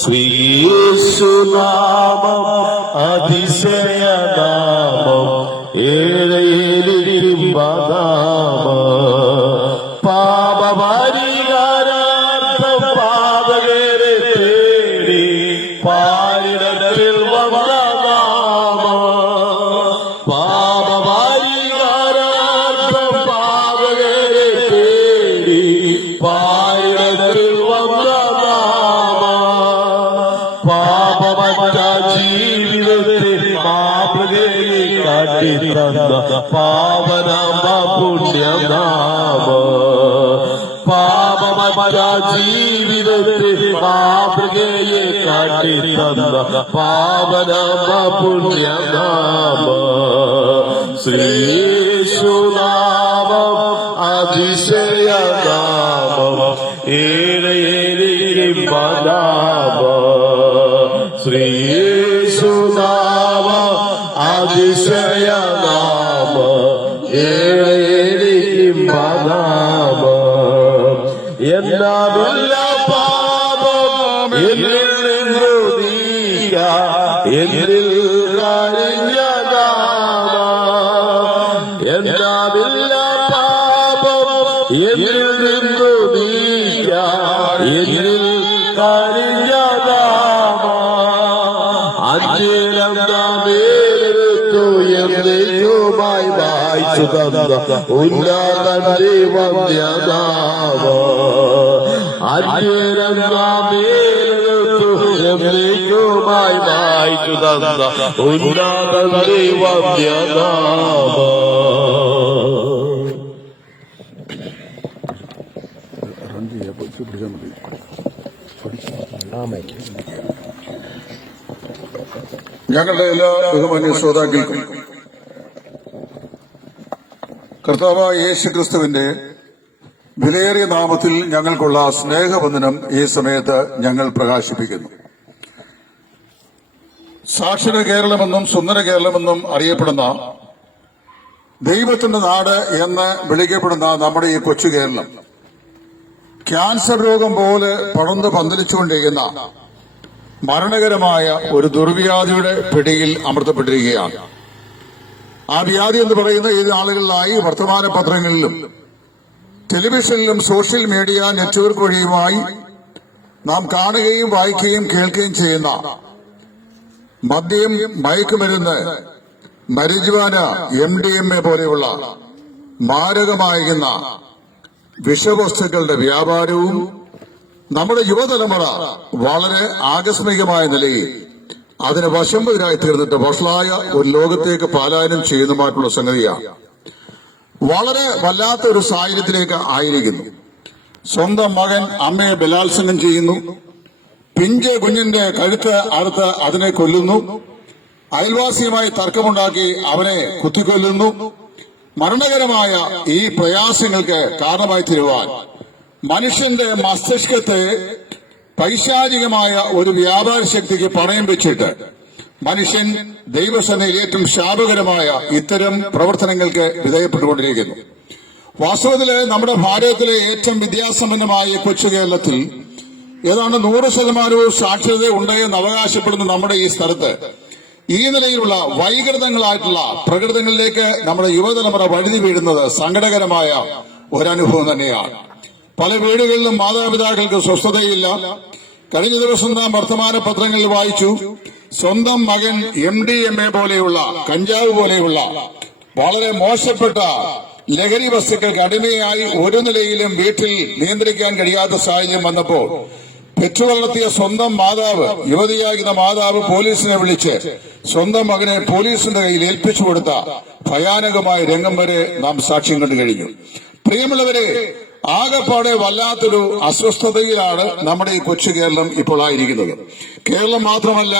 ശ്രീയേശുനാമം അതിശയനാമം ഏഴേലിരിക്കും നാമം പാപപരിഹാരാർത്ഥം പാതകരെ തേടി പാരിടത്തിൽ വന്ന നാമം പാപപരിഹാരാർത്ഥം പാതകരെ തേടി പാരിടത്തിൽ വന്ന പാപമറ്റ ജീവിതത്തെ മാതൃകയെ കാട്ടിത്തന്ന പാവനാമ പുണ്യനാമ പാപമറ്റ ജീവിതത്തെ മാതൃകയെ കാട്ടിത്തന്ന പാവനാമ പുണ്യനാമ ശ്രീയേശുനാമം അതിശയനാമം ഏഴേലിരിക്കും നാമം ശ്രീയേശുനാമം അതിശയനാമം ഏഴേലിരിക്കും നാമം എല്ലാമില്ല പാപം എന്നിൽ നിന്നു നീക്ക എന്നിൽ കഴിഞ്ഞ നാമം എല്ലാമില്ല പാപം എന്നിൽ നിന്നു നീക്ക എന്നിൽ കഴിഞ്ഞ അഞ്ചേരം നാമേലെടുത്തു എന്നേക്കുമായി വായിച്ചു തന്ന ഉന്നതന്റെ വന്യനാമ അഞ്ചേരം നാമേലെടുത്തു എന്നേക്കുമായി വായിച്ചു തന്ന ഉന്നതന്റെ വന്യനാമ ഞങ്ങളുടെ എല്ലാ ബഹുമാന്യ ശ്രോതാക്കൾക്കും കർത്താവായ യേശുക്രിസ്തുവിന്റെ വിലയേറിയ നാമത്തിൽ ഞങ്ങൾക്കുള്ള സ്നേഹവന്ദനം ഈ സമയത്ത് ഞങ്ങൾ പ്രകാശിപ്പിക്കുന്നു. സാക്ഷര കേരളമെന്നും സുന്ദര കേരളമെന്നും അറിയപ്പെടുന്ന ദൈവത്തിന്റെ നാട് എന്ന് വിളിക്കപ്പെടുന്ന നമ്മുടെ ഈ കൊച്ചു കേരളം ക്യാൻസർ രോഗം പോലെ പടർന്ന് പന്തലിച്ചുകൊണ്ടിരിക്കുന്ന മരണകരമായ ഒരു ദുർവ്യാധിയുടെ പിടിയിൽ അമർത്തപ്പെട്ടിരിക്കുകയാണ്. ആ വ്യാധി എന്ന് പറയുന്ന ഈ നാളുകളിലായി വർത്തമാന പത്രങ്ങളിലും ടെലിവിഷനിലും സോഷ്യൽ മീഡിയ നെറ്റ്വർക്ക് വഴിയുമായി നാം കാണുകയും വായിക്കുകയും കേൾക്കുകയും ചെയ്യുന്ന മദ്യം, മയക്കുമരുന്ന്, മരിജുവാന, MDMA പോലെയുള്ള മാരകമായിരുന്ന വിഷവസ്തുക്കളുടെ വ്യാപാരവും നമ്മുടെ യുവതലമുറ വളരെ ആകസ്മികമായ നിലയിൽ അതിന് വശംവരായി തീർന്നിട്ട് വഷളായ ഒരു ലോകത്തേക്ക് പലായനം ചെയ്യുന്നതുമായിട്ടുള്ള സംഗതിയാണ്. വളരെ വല്ലാത്ത ഒരു സാഹചര്യത്തിലേക്ക് ആയിരിക്കുന്നു. സ്വന്തം മകൻ അമ്മയെ ബലാത്സംഗം ചെയ്യുന്നു, പിഞ്ച് കുഞ്ഞിന്റെ കഴുത്ത് അറുത്ത് അതിനെ കൊല്ലുന്നു, അയൽവാസിയുമായി തർക്കമുണ്ടാക്കി അവനെ കുത്തിക്കൊല്ലുന്നു. മരണകരമായ ഈ പ്രയാസങ്ങൾക്ക് കാരണമായി തീരുവാൻ മനുഷ്യന്റെ മസ്തിഷ്കത്തെ പൈശാചികമായ ഒരു വ്യാപാര ശക്തിക്ക് പണയം വെച്ചിട്ട് മനുഷ്യൻ ദൈവസേനയിൽ ഏറ്റവും ശാപകരമായ ഇത്തരം പ്രവർത്തനങ്ങൾക്ക് വിധേയപ്പെട്ടുകൊണ്ടിരിക്കുന്നു. വാസ്തവത്തില് നമ്മുടെ ഭാരതത്തിലെ ഏറ്റവും വിദ്യാസമ്പന്നമായ കൊച്ചു കേരളത്തിൽ ഏതാണ്ട് 100% സാക്ഷരത ഉണ്ട് എന്ന് അവകാശപ്പെടുന്ന നമ്മുടെ ഈ സ്ഥലത്ത് ഈ നിലയിലുള്ള വൈകൃതങ്ങളായിട്ടുള്ള പ്രകൃതങ്ങളിലേക്ക് നമ്മുടെ യുവതലമുറ വഴുതി വീഴുന്നത് സങ്കടകരമായ ഒരനുഭവം തന്നെയാണ്. പല വീടുകളിലും മാതാപിതാക്കൾക്ക് സ്വസ്ഥതയില്ല. കഴിഞ്ഞ ദിവസം നാം വർത്തമാന പത്രങ്ങളിൽ വായിച്ചു, സ്വന്തം മകൻ MDMA പോലെയുള്ള, കഞ്ചാവ് പോലെയുള്ള വളരെ മോശപ്പെട്ട ലഹരി വസ്തുക്കൾക്ക് അടിമയായി ഒരു നിലയിലും വീട്ടിൽ നിയന്ത്രിക്കാൻ കഴിയാത്ത സാഹചര്യം വന്നപ്പോൾ പെറ്റു വളർത്തിയ സ്വന്തം മാതാവ്, യുവതിയാകുന്ന മാതാവ് പോലീസിനെ വിളിച്ച് സ്വന്തം മകനെ പോലീസിന്റെ കയ്യിൽ ഏൽപ്പിച്ചു കൊടുത്ത ഭയാനകമായ രംഗം വരെ നാം സാക്ഷ്യം കണ്ടു കഴിഞ്ഞു. പ്രിയമുള്ളവരെ, ആകെപ്പാടെ വല്ലാത്തൊരു അസ്വസ്ഥതയിലാണ് നമ്മുടെ ഈ കൊച്ചു കേരളം ഇപ്പോൾ ആയിരിക്കുന്നത്. കേരളം മാത്രമല്ല,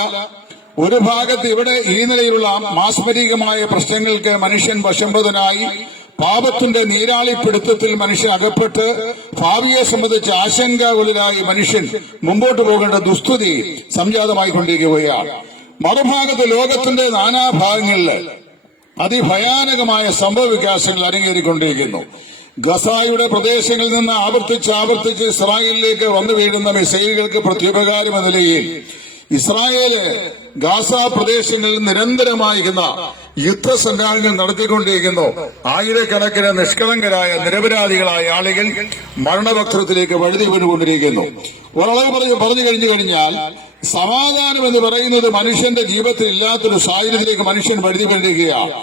ഒരു ഭാഗത്ത് ഇവിടെ ഈ നിലയിലുള്ള മാസ്മരികമായ പ്രശ്നങ്ങൾക്ക് മനുഷ്യൻ വശംവദനായി പാപത്തിന്റെ നീരാളിപ്പിടുത്തത്തിൽ മനുഷ്യൻ അകപ്പെട്ട് ഭാവിയെ സംബന്ധിച്ച് ആശങ്കാകുലരായി മനുഷ്യൻ മുമ്പോട്ട് പോകേണ്ട ദുസ്ഥിതി സംജാതമായിക്കൊണ്ടിരിക്കുകയാണ്. മറുഭാഗത്ത് ലോകത്തിന്റെ നാനാഭാഗങ്ങളിൽ അതിഭയാനകമായ സംഭവ വികാസങ്ങൾ അരങ്ങേറിക്കൊണ്ടിരിക്കുന്നു. ഗസായുടെ പ്രദേശങ്ങളിൽ നിന്ന് ആവർത്തിച്ച് ഇസ്രായേലിലേക്ക് വന്നു വീഴുന്ന മിസൈലുകൾക്ക് പ്രത്യുപകാരം എന്ന നിലയിൽ ഇസ്രായേല് ഗാസ പ്രദേശങ്ങളിൽ നിരന്തരമായിരുന്ന യുദ്ധസന്നാഹങ്ങൾ നടത്തിക്കൊണ്ടിരിക്കുന്നു. ആയിരക്കണക്കിന് നിഷ്കളങ്കരായ നിരപരാധികളായ ആളുകൾ മരണവക്രത്തിലേക്ക് വഴുതി വീണുകൊണ്ടിരിക്കുന്നു. ഒരളവ് പറഞ്ഞു കഴിഞ്ഞാൽ സമാധാനം എന്ന് പറയുന്നത് മനുഷ്യന്റെ ജീവിതത്തിൽ ഇല്ലാത്തൊരു സാഹചര്യത്തിലേക്ക് മനുഷ്യൻ വഴുതി വീഴുകയാണ്.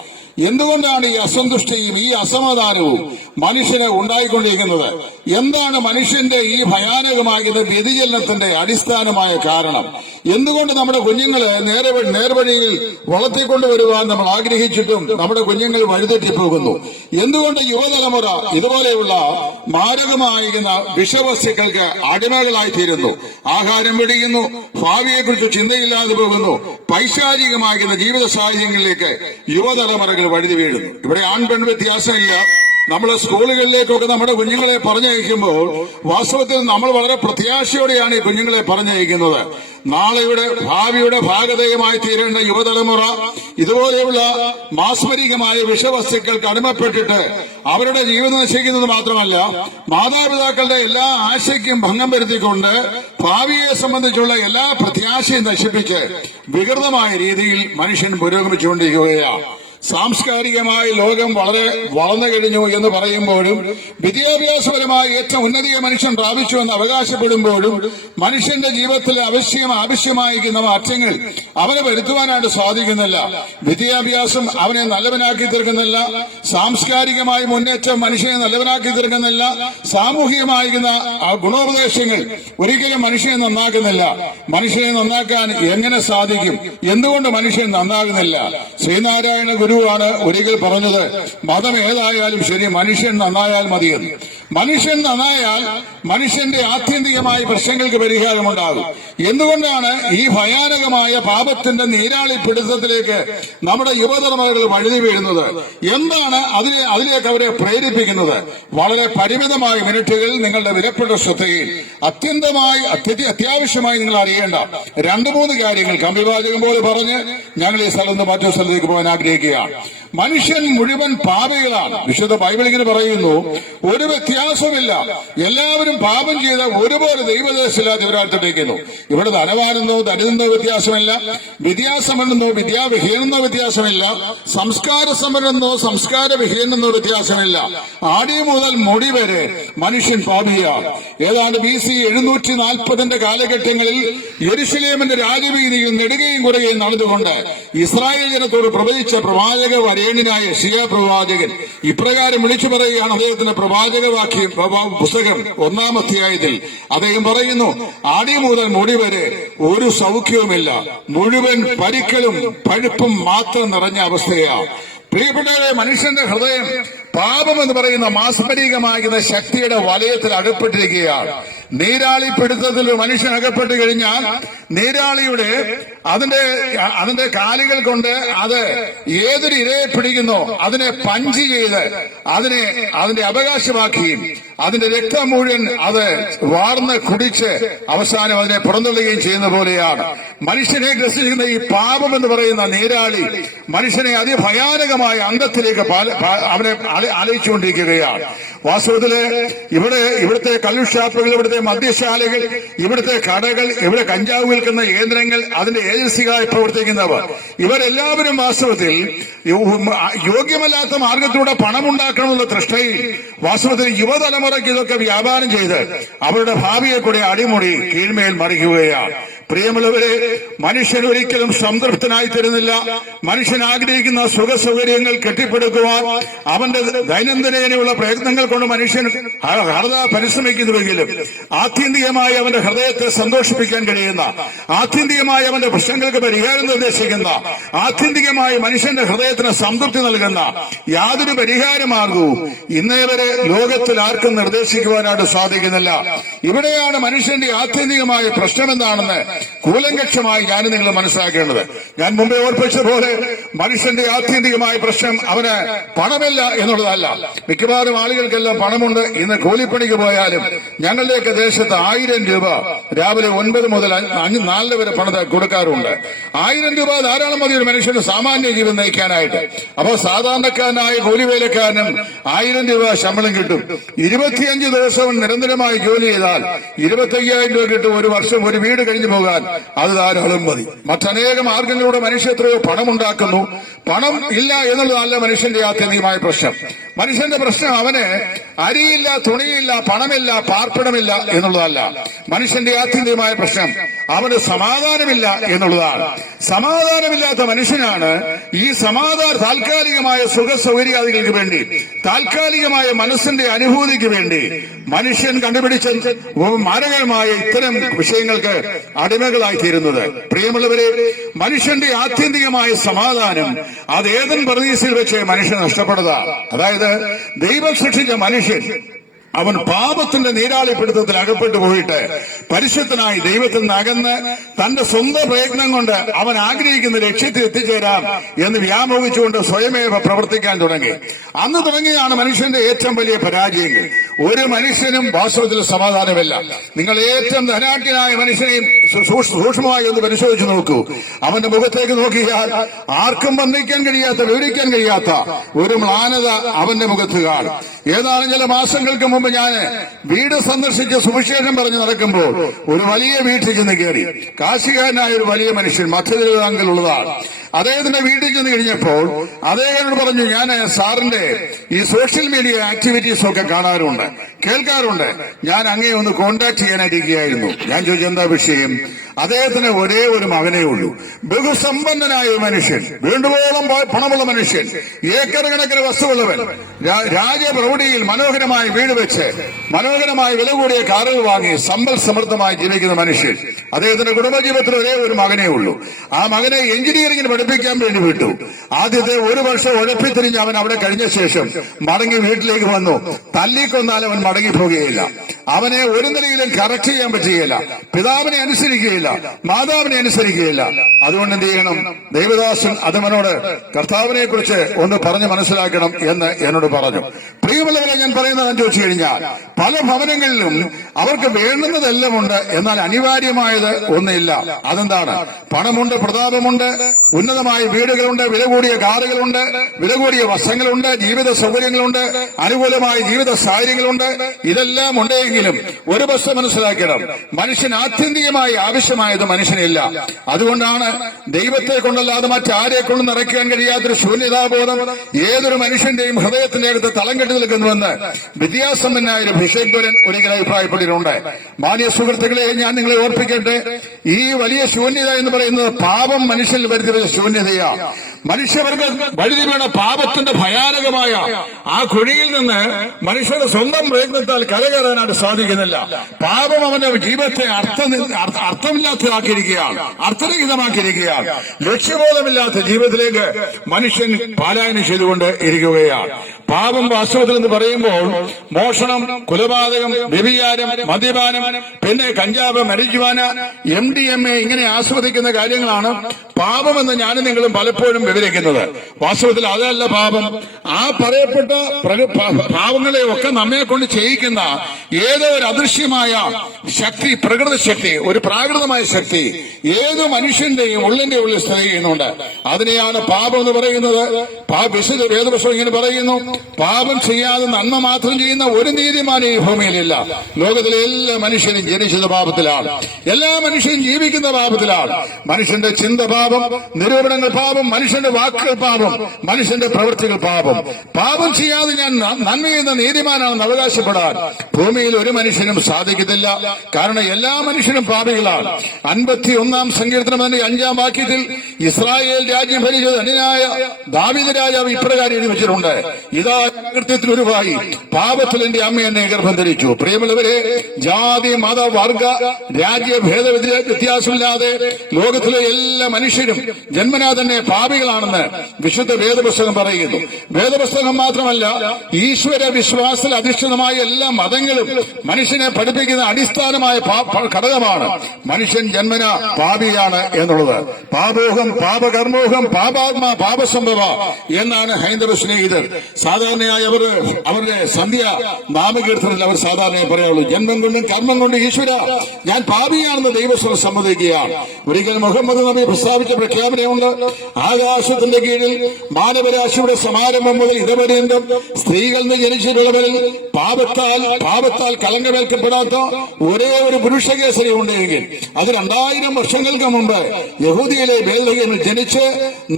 എന്തുകൊണ്ടാണ് ഈ അസന്തുഷ്ടിയും ഈ അസമാധാനവും മനുഷ്യന് ഉണ്ടായിക്കൊണ്ടിരിക്കുന്നത്? എന്താണ് മനുഷ്യന്റെ ഈ ഭയാനകമാകുന്ന വ്യതിചലനത്തിന്റെ അടിസ്ഥാനമായ കാരണം? എന്തുകൊണ്ട് നമ്മുടെ കുഞ്ഞുങ്ങളെ നേർവഴിയിൽ വളർത്തിക്കൊണ്ടുവരുവാൻ നമ്മൾ ആഗ്രഹിച്ചിട്ടും നമ്മുടെ കുഞ്ഞുങ്ങൾ വഴിതെറ്റിപ്പോകുന്നു? എന്തുകൊണ്ട് യുവതലമുറ ഇതുപോലെയുള്ള മാരകമായിരുന്ന വിഷവസ്തുക്കൾക്ക് അടിമകളായിത്തീരുന്നു? ആഹാരം വെടിയുന്നു, ഭാവിയെക്കുറിച്ച് ചിന്തയില്ലാതെ പോകുന്നു, പൈശാചികമാകുന്ന ജീവിത സാഹചര്യങ്ങളിലേക്ക് യുവതലമുറകൾ വഴുതി വീഴുന്നു. ഇവിടെ ആൺപെൺ വ്യത്യാസമില്ല. നമ്മൾ സ്കൂളുകളിലേക്കൊക്കെ നമ്മുടെ കുഞ്ഞുങ്ങളെ പറഞ്ഞയക്കുമ്പോൾ വാസ്തവത്തിൽ നമ്മൾ വളരെ പ്രത്യാശയോടെയാണ് ഈ കുഞ്ഞുങ്ങളെ പറഞ്ഞയക്കുന്നത്. നാളെയുടെ ഭാവിയുടെ ഭാഗതയുമായി തീരേണ്ട യുവതലമുറ ഇതുപോലെയുള്ള മാസ്മരികമായ വിഷവസ്തുക്കൾക്ക് അടിമപ്പെട്ടിട്ട് അവരുടെ ജീവിതം നശിക്കുന്നത് മാത്രമല്ല, മാതാപിതാക്കളുടെ എല്ലാ ആശയ്ക്കും ഭംഗം വരുത്തിക്കൊണ്ട് ഭാവിയെ സംബന്ധിച്ചുള്ള എല്ലാ പ്രത്യാശയും നശിപ്പിച്ച് വികൃതമായ രീതിയിൽ മനുഷ്യൻ പുരോഗമിച്ചുകൊണ്ടിരിക്കുകയാണ്. സാംസ്കാരികമായ ലോകം വളരെ വളർന്നു കഴിഞ്ഞു എന്ന് പറയുമ്പോഴും വിദ്യാഭ്യാസപരമായി ഏറ്റവും ഉന്നതിയെ മനുഷ്യൻ പ്രാപിച്ചു എന്ന് അവകാശപ്പെടുമ്പോഴും മനുഷ്യന്റെ ജീവിതത്തിൽ ആവശ്യമായിരിക്കുന്ന മാറ്റങ്ങൾ അവനെ വരുത്തുവാനായിട്ട് സാധിക്കുന്നില്ല. വിദ്യാഭ്യാസം അവനെ നല്ലവനാക്കി തീർക്കുന്നില്ല. സാംസ്കാരികമായ മുന്നേറ്റം മനുഷ്യനെ നല്ലവനാക്കി തീർക്കുന്നില്ല. സാമൂഹികമായിരിക്കുന്ന ഗുണോപദേശങ്ങൾ ഒരിക്കലും മനുഷ്യനെ നന്നാക്കുന്നില്ല. മനുഷ്യനെ നന്നാക്കാൻ എങ്ങനെ സാധിക്കും? എന്തുകൊണ്ട് മനുഷ്യൻ നന്നാകുന്നില്ല? ശ്രീനാരായണ ഗുരുവാണ് ഒരിക്കൽ പറഞ്ഞത്, മതം ഏതായാലും ശരി, മനുഷ്യൻ നന്നായാൽ മതിയെന്ന്. മനുഷ്യൻ നന്നായാൽ മനുഷ്യന്റെ ആത്യന്തികമായ പ്രശ്നങ്ങൾക്ക് പരിഹാരമുണ്ടാകും. എന്തുകൊണ്ടാണ് ഈ ഭയാനകമായ പാപത്തിന്റെ നീരാളി പിടുത്തത്തിലേക്ക് നമ്മുടെ യുവതലമുറകൾ വഴുതി വീഴുന്നത്? എന്താണ് അതിലേക്ക് അവരെ പ്രേരിപ്പിക്കുന്നത്? വളരെ പരിമിതമായ മിനിറ്റുകൾ നിങ്ങളുടെ വിലപ്പെട്ട ശ്രദ്ധയിൽ അത്യാവശ്യമായി നിങ്ങൾ അറിയേണ്ട 2-3 കാര്യങ്ങൾ കമ്പിവാചകം പോലെ പറഞ്ഞ് ഞങ്ങൾ ഈ സ്ഥലത്ത് നിന്ന് മറ്റൊരു സ്ഥലത്തേക്ക് പോകാൻ ആഗ്രഹിക്കുകയാണ്. മനുഷ്യൻ മുഴുവൻ പാപികളാണ്. വിശുദ്ധ ബൈബിൾ ഇങ്ങനെ പറയുന്നു, ഒരു വ്യത്യാസമില്ല, എല്ലാവരും പാപം ചെയ്ത ഒരുപോലെ ദൈവദേശമില്ലാതെ ഇവരാഴ്ത്തിട്ടേക്കുന്നു. ഇവിടെ ധനവാനെന്നോ ദരിദ്രനോ വ്യത്യാസമില്ല, വിദ്യാസമ്പന്നനോ വിദ്യാവിഹീനെന്നോ വ്യത്യാസമില്ല, സംസ്കാര സമ്പന്നനെന്നോ സംസ്കാര വിഹീനെന്നോ വ്യത്യാസമില്ല. ആടി മുതൽ മുടി വരെ മനുഷ്യൻ പാപിയാണ്. ഏതാണ്ട് BC 740 കാലഘട്ടങ്ങളിൽ യെരുശലേമിന്റെ രാജവീതിയിൽ നെടുകയും കുറയുകയും നടന്നുകൊണ്ട് ഇസ്രായേൽ ജനത്തോട് പ്രവചിച്ച പ്രവാചക വരേണ്യനായ യെശയ്യാ പ്രവാചകൻ ഇപ്രകാരം വിളിച്ചു പറയുകയാണ്. അദ്ദേഹത്തിന്റെ പ്രവാചകവാക്യം പുസ്തകം 1-ാം അധ്യായത്തിൽ അദ്ദേഹം പറയുന്നു, ആടി മുതൽ മുടി വരെ ഒരു സൗഖ്യവുമില്ല, മുഴുവൻ പരിക്കലും പഴുപ്പും മാത്രം നിറഞ്ഞ അവസ്ഥയാണ്. പ്രിയപ്പെട്ടവരെ, മനുഷ്യന്റെ ഹൃദയം പാപം എന്ന് പറയുന്ന മാസ്മരികമാകുന്ന ശക്തിയുടെ വലയത്തിൽ അകപ്പെട്ടിരിക്കുകയാണ്. നീരാളി പിടുത്തത്തിൽ മനുഷ്യൻ അകപ്പെട്ട് കഴിഞ്ഞാൽ നീരാളിയുടെ അതിന്റെ കാലുകൾ കൊണ്ട് അത് ഏതൊരു ഇരയെ പിടിക്കുന്നോ അതിനെ പഞ്ച് ചെയ്ത് അതിന്റെ അവകാശമാക്കുകയും അതിന്റെ രക്തം മുഴുവൻ അത് വാർന്ന് കുടിച്ച് അവസാനം അതിനെ പുറന്തള്ളുകയും ചെയ്യുന്ന പോലെയാണ് മനുഷ്യനെ ഗ്രസിക്കുന്ന ഈ പാപം എന്ന് പറയുന്ന നീരാളി മനുഷ്യനെ അതിഭയാനകമായ അന്തത്തിലേക്ക് അവനെ അലയിച്ചുകൊണ്ടിരിക്കുകയാണ്. വാസ്തവത്തില് ഇവിടുത്തെ കള്ളുഷാപ്പുകൾ, ഇവിടുത്തെ മദ്യശാലകൾ, ഇവിടുത്തെ കടകൾ, ഇവിടെ കഞ്ചാവ് വിൽക്കുന്ന കേന്ദ്രങ്ങൾ, അതിന്റെ ഏജൻസികളായി പ്രവർത്തിക്കുന്നവർ, ഇവരെല്ലാവരും വാസ്തവത്തിൽ യോഗ്യമല്ലാത്ത മാർഗത്തിലൂടെ പണമുണ്ടാക്കണമെന്ന തൃഷ്ണയിൽ വാസ്തവത്തിൽ യുവതലമുറയ്ക്ക് ഇതൊക്കെ വ്യാപാരം ചെയ്ത് അവരുടെ ഭാവിയെ കൂടെ അടിമുടി കീഴ്മേൽ മറിക്കുകയാണ്. പ്രിയമുള്ളവരെ, മനുഷ്യൻ ഒരിക്കലും സംതൃപ്തനായി തരുന്നില്ല. മനുഷ്യൻ ആഗ്രഹിക്കുന്ന സുഖ സൗകര്യങ്ങൾ കെട്ടിപ്പടുക്കുവാൻ അവന്റെ ദൈനംദിനയുള്ള പ്രയത്നങ്ങൾ കൊണ്ട് മനുഷ്യൻ പരിശ്രമിക്കുന്നുവെങ്കിലും ആത്യന്തികമായി അവന്റെ ഹൃദയത്തെ സന്തോഷിപ്പിക്കാൻ കഴിയുന്ന, ആത്യന്തികമായി അവന്റെ പ്രശ്നങ്ങൾക്ക് പരിഹാരം നിർദ്ദേശിക്കുന്ന, ആത്യന്തികമായി മനുഷ്യന്റെ ഹൃദയത്തിന് സംതൃപ്തി നൽകുന്ന യാതൊരു പരിഹാരമാർഗവും ഇന്നേ വരെ ലോകത്തിൽ ആർക്കും നിർദ്ദേശിക്കുവാനായിട്ട് സാധിക്കുന്നില്ല. ഇവിടെയാണ് മനുഷ്യന്റെ ആത്യന്തികമായ പ്രശ്നം എന്താണെന്ന് കൂലങ്കക്ഷമായി ഞാനും നിങ്ങൾ മനസ്സിലാക്കേണ്ടത്. ഞാൻ മുമ്പേ ഓർപ്പിച്ച പോലെ മനുഷ്യന്റെ ആത്യന്തികമായ പ്രശ്നം അവന് പണമില്ല എന്നുള്ളതല്ല. മിക്കവാറും ആളുകൾക്കെല്ലാം പണമുണ്ട്. ഇന്ന് കൂലിപ്പണിക്ക് പോയാലും ഞങ്ങളുടെയൊക്കെ ദേശത്ത് 1000 രൂപ രാവിലെ 9 മുതൽ 4 വരെ പണം കൊടുക്കാറുണ്ട്. 1000 രൂപ ധാരാളം മതി ഒരു മനുഷ്യന് സാമാന്യ ജീവിതം നയിക്കാനായിട്ട്. അപ്പൊ സാധാരണക്കാരനായ കൂലിവേലക്കാരനും 1000 രൂപ ശമ്പളം കിട്ടും. 25 ദിവസവും നിരന്തരമായി ജോലി ചെയ്താൽ 25,000 രൂപ കിട്ടും. ഒരു വർഷം ഒരു വീട് കഴിഞ്ഞു പോകാൻ അത് ധാരാളം മതി. മറ്റനേക മാർഗങ്ങളിലൂടെ മനുഷ്യ എത്രയോ പണമുണ്ടാക്കുന്നു. പണം ഇല്ല എന്നുള്ളതല്ല മനുഷ്യന്റെ ആത്യന്തികമായ പ്രശ്നം. മനുഷ്യന്റെ പ്രശ്നം അവന് അരിയില്ല, തുണിയില്ല, പണമില്ല, പാർപ്പിടമില്ല എന്നുള്ളതല്ല. മനുഷ്യന്റെ ആത്യന്തികമായ പ്രശ്നം അവന് സമാധാനമില്ല എന്നുള്ളതാണ്. സമാധാനമില്ലാത്ത മനുഷ്യനാണ് ഈ താൽക്കാലികമായ സുഖ സൗകര്യാദികൾക്ക് വേണ്ടി, താൽക്കാലികമായ മനസ്സിന്റെ അനുഭൂതിക്ക് വേണ്ടി മനുഷ്യൻ കണ്ടുപിടിച്ച മാരകമായ ഇത്തരം വിഷയങ്ങൾക്ക് അടിമകളായി തീരുന്നത്. പ്രിയമുള്ളവരെ, മനുഷ്യന്റെ ആത്യന്തികമായ സമാധാനം അത് ഏദൻ പർദീസിൽ വെച്ച് മനുഷ്യൻ നഷ്ടപ്പെടുക. അതായത് ദൈവം സൃഷ്ടിച്ച മനുഷ്യൻ അവൻ പാപത്തിന്റെ നീരാളിപ്പിടുത്തത്തിൽ അകപ്പെട്ടു പോയിട്ട് പരിശുദ്ധനായി ദൈവത്തിൽ നിന്ന് അകന്ന് തന്റെ സ്വന്തം പ്രയത്നം കൊണ്ട് അവൻ ആഗ്രഹിക്കുന്ന ലക്ഷ്യത്തിൽ എത്തിച്ചേരാം എന്ന് വ്യാമോഹിച്ചുകൊണ്ട് സ്വയമേവ പ്രവർത്തിക്കാൻ തുടങ്ങി. അന്ന് തുടങ്ങിയാണ് മനുഷ്യന്റെ ഏറ്റവും വലിയ പരാജയങ്ങൾ. ഒരു മനുഷ്യനും വാസ്തവത്തിൽ സമാധാനമില്ല. നിങ്ങൾ ഏറ്റവും ധനാഢ്യനായ മനുഷ്യനെയും സൂക്ഷ്മമായി ഒന്ന് പരിശോധിച്ചു നോക്കൂ. അവന്റെ മുഖത്തേക്ക് നോക്കിയാൽ ആർക്കും വർണ്ണിക്കാൻ കഴിയാത്ത, വിവരിക്കാൻ കഴിയാത്ത ഒരു മ്ലാനത അവന്റെ മുഖത്ത് കാണും. ഏതാനും ചില മാസങ്ങൾക്ക് മുമ്പ് ഞാൻ വീട് സന്ദർശിച്ച് സുവിശേഷം പറഞ്ഞ് നടക്കുമ്പോൾ ഒരു വലിയ വീട്ടിൽ ചെന്ന് കയറി. കാശികാരനായ ഒരു വലിയ മനുഷ്യൻ മധ്യതിരുവിതാംകൂറിലുള്ളതാണ്. അദ്ദേഹത്തിന്റെ വീട്ടിൽ ചെന്ന് കഴിഞ്ഞപ്പോൾ അദ്ദേഹത്തോട് പറഞ്ഞു, ഞാൻ സാറിന്റെ ഈ സോഷ്യൽ മീഡിയ ആക്ടിവിറ്റീസ് ഒക്കെ കാണാറുണ്ട്, കേൾക്കാറുണ്ട്. ഞാൻ അങ്ങേ ഒന്ന് കോണ്ടാക്ട് ചെയ്യാനായിരിക്കുകയായിരുന്നു. ഞാൻ ചോദിച്ചു, എന്താ വിഷയം? അദ്ദേഹത്തിന് ഒരേ ഒരു മകനേ ഉള്ളൂ. ബഹുസമ്പന്നനായ ഒരു മനുഷ്യൻ, വേണ്ടുവോളം പണമുള്ള മനുഷ്യൻ, ഏക്കർ കണക്കിന് വസ്തുവുള്ളവൻ, രാജപ്രൗഢിയിൽ മനോഹരമായ വീട് വെച്ച് മനോഹരമായ വില കൂടിയ കാറുകൾ വാങ്ങി സമ്പൽ സമൃദ്ധമായി ജീവിക്കുന്ന മനുഷ്യൻ. അദ്ദേഹത്തിന്റെ കുടുംബജീവിതത്തിൽ ഒരേ ഒരു മകനേ ഉള്ളൂ. ആ മകനെ എഞ്ചിനീയറിംഗിന് പഠിപ്പിക്കാൻ വേണ്ടി വിട്ടു. ആദ്യത്തെ ഒരു വർഷം ഉഴപ്പിത്തിരിഞ്ഞ് അവൻ അവിടെ കഴിഞ്ഞ ശേഷം മടങ്ങി വീട്ടിലേക്ക് വന്നു. തല്ലിക്കൊന്നാൽ അവൻ മടങ്ങി പോകുകയില്ല. അവനെ ഒരു നിലയിലും കറക്റ്റ് ചെയ്യാൻ പറ്റുകയില്ല. പിതാവിനെ അനുസരിക്കുകയില്ല, മാതാവിനെ അനുസരിക്കുകയില്ല. അതുകൊണ്ട് എന്ത് ചെയ്യണം? ദൈവദാസൻ അതവനോട് കർത്താവിനെ കുറിച്ച് ഒന്ന് പറഞ്ഞ് മനസ്സിലാക്കണം എന്ന് എന്നോട് പറഞ്ഞു. പ്രിയമുള്ളവരെ, ഞാൻ പറയുന്നത് ചോദിച്ചു കഴിഞ്ഞാൽ പല ഭവനങ്ങളിലും അവർക്ക് വേണ്ടുന്നതെല്ലാം ഉണ്ട്, എന്നാൽ അനിവാര്യമായത് ഒന്നില്ല. അതെന്താണ്? പണമുണ്ട്, പ്രതാപമുണ്ട്, ഉന്നതമായ വീടുകളുണ്ട്, വില കൂടിയ കാറുകളുണ്ട്, വില കൂടിയ വസ്ത്രങ്ങളുണ്ട്, ജീവിത സൗകര്യങ്ങളുണ്ട്, അനുകൂലമായ ജീവിത സാഹചര്യങ്ങളുണ്ട്. ഇതെല്ലാം ഉണ്ടെങ്കിലും ഒരു വസ്തു മനസ്സിലാക്കണം, മനുഷ്യൻ ആത്യന്തികമായി ആവശ്യമായത് മനുഷ്യനില്ല. അതുകൊണ്ടാണ് ദൈവത്തെ കൊണ്ടല്ലാതെ മറ്റാരെ കൊണ്ട് നിറയ്ക്കാൻ കഴിയാത്തൊരു ശൂന്യതാബോധം ഏതൊരു മനുഷ്യന്റെയും ഹൃദയത്തിന്റെ അകത്ത് തളം കെട്ടി നിൽക്കുന്നുവെന്ന് വിദ്യാസമ്പന്നായ ഒരു ഭിഷഗ്വരൻ ഒരിക്കൽ അഭിപ്രായപ്പെട്ടിട്ടുണ്ട്. മാന്യ സുഹൃത്തുക്കളെ, ഞാൻ നിങ്ങളെ ഓർപ്പിക്കട്ടെ, ഈ വലിയ ശൂന്യത എന്ന് പറയുന്നത് പാപം മനുഷ്യനിൽ വരുത്തിയ ശൂന്യതയാണ്. മനുഷ്യവർഗം വഴുതി വീണ പാപത്തിന്റെ ഭയാനകമായ ആ കുഴിയിൽ നിന്ന് മനുഷ്യരുടെ സ്വന്തം പ്രയത്നത്താൽ കരകയറാനായിട്ട് സാധിക്കുന്നില്ല. പാപം അവന്റെ ജീവിതത്തെ അർത്ഥമില്ലാത്തതാക്കിയിരിക്കുകയാണ്, അർത്ഥരഹിതമാക്കിയിരിക്കുകയാണ്. ലക്ഷ്യബോധമില്ലാത്ത ജീവിതത്തിലേക്ക് മനുഷ്യൻ പലായനം ചെയ്തുകൊണ്ട് ഇരിക്കുകയാണ്. പാപം വാസ്തവത്തിൽ എന്ന് പറയുമ്പോൾ മോഷണം, കൊലപാതകം, വ്യഭിചാരം, മദ്യപാനം, പിന്നെ കഞ്ചാവ്, മരിജുവാന, MDMA ഇങ്ങനെ ആസ്വദിക്കുന്ന കാര്യങ്ങളാണ് പാപമെന്ന് ഞാനും നിങ്ങളും പലപ്പോഴും വിവരിക്കുന്നത്. വാസ്തവത്തിൽ അതല്ല പാപം. ആ പറയപ്പെട്ട പാവങ്ങളെ ഒക്കെ നമ്മെ കൊണ്ട് ചെയ്യിക്കുന്ന ഏതോ ഒരു അദൃശ്യമായ ശക്തി, പ്രകൃതി ശക്തി, ഒരു പ്രാകൃതമായ ശക്തി ഏത് മനുഷ്യന്റെയും ഉള്ളിന്റെ ഉള്ളിൽ സ്ഥിതി ചെയ്യുന്നുണ്ട്. അതിനെയാണ് പാപം എന്ന് പറയുന്നത്. വിശുദ്ധ വേദപുസ്തകം ഇങ്ങനെ പറയുന്നു, പാപം ചെയ്യാതെ നന്മ മാത്രം ചെയ്യുന്ന ഒരു നീതിമാനും ഈ ഭൂമിയിലില്ല. ലോകത്തിലെ എല്ലാ മനുഷ്യരും ജനിച്ചത് പാപത്തിലാണ്, എല്ലാ മനുഷ്യരും ജീവിക്കുന്ന പാപത്തിലാണ്. മനുഷ്യന്റെ ചിന്ത പാപം, നിരൂപണങ്ങൾ പാപം, മനുഷ്യന്റെ വാക്കുകൾ പാപം, മനുഷ്യന്റെ പ്രവൃത്തികൾ പാപം. പാപം ചെയ്യാതെ ഞാൻ നന്മ ചെയ്യുന്ന നീതിമാനാണെന്ന് അവകാശപ്പെടാൻ ഭൂമിയിൽ ഒരു മനുഷ്യനും സാധിക്കത്തില്ല. കാരണം എല്ലാ മനുഷ്യരും പാപികളാണ്. 51-ാം സങ്കീർത്തനം 5-ാം വാക്യത്തിൽ ഇസ്രായേൽ രാജ്യം ഭരിച്ച ധന്യനായ ദാവീദ് രാജാവ് ഇപ്രകാരം എഴുതി വെച്ചിട്ടുണ്ട്, ഇതാ കൃത്യത്തിൽ ഒരു ഭായി പാപത്തിൽ എന്റെ അമ്മ എന്നെ ഗർഭം ധരിച്ചു. പ്രിയമുള്ളവരെ, ജാതി, മത, വർഗ, രാജ്യ ഭേദ വ്യത്യാസമില്ലാതെ ലോകത്തിലെ എല്ലാ മനുഷ്യ മനുഷ്യരും ജന്മനാ തന്നെ പാപികളാണെന്ന് വിശുദ്ധ വേദപുസ്തകം പറയുന്നു. വേദപുസ്തകം മാത്രമല്ല, ഈശ്വര വിശ്വാസത്തിൽ അധിഷ്ഠിതമായ എല്ലാ മതങ്ങളും മനുഷ്യനെ പഠിപ്പിക്കുന്ന അടിസ്ഥാനമായ ഘടകമാണ് മനുഷ്യൻ ജന്മനാ പാപിയാണ് എന്നുള്ളത്. പാപോഹം പാപകർമ്മോഹം പാപാത്മാ പാപസംഭവ എന്നാണ് ഹൈന്ദവ സ്നേഹിതർ സാധാരണയായി അവരുടെ സന്ധ്യ നാമകീർത്തനത്തിൽ അവർ സാധാരണയായി പറയാറുള്ളൂ. ജന്മം കൊണ്ടും കർമ്മം കൊണ്ടും ഈശ്വര ഞാൻ പാപിയാണെന്ന് ദൈവസ്വരം സമ്മതിക്കുകയാണ്. ഒരിക്കൽ മുഹമ്മദ് നബി പ്രസ്താവിച്ച പ്രഖ്യാപനമുണ്ട്, ആകാശത്തിന്റെ കീഴിൽ മാനവരാശിയുടെ സമാരംഭം മുതൽ ഇതുപര്യന്തം സ്ത്രീകളിൽ നിന്ന് ജനിച്ചിട്ടുള്ളവരിൽ പാപത്താൽ കളങ്കമേൽക്കപ്പെടാത്ത ഒരേ ഒരു പുരുഷകേസരി ഉണ്ടെങ്കിൽ അത് 2000 വർഷങ്ങൾക്ക് മുമ്പ് യഹൂദിയിലെ ബേത്ലഹേമിൽ ജനിച്ച്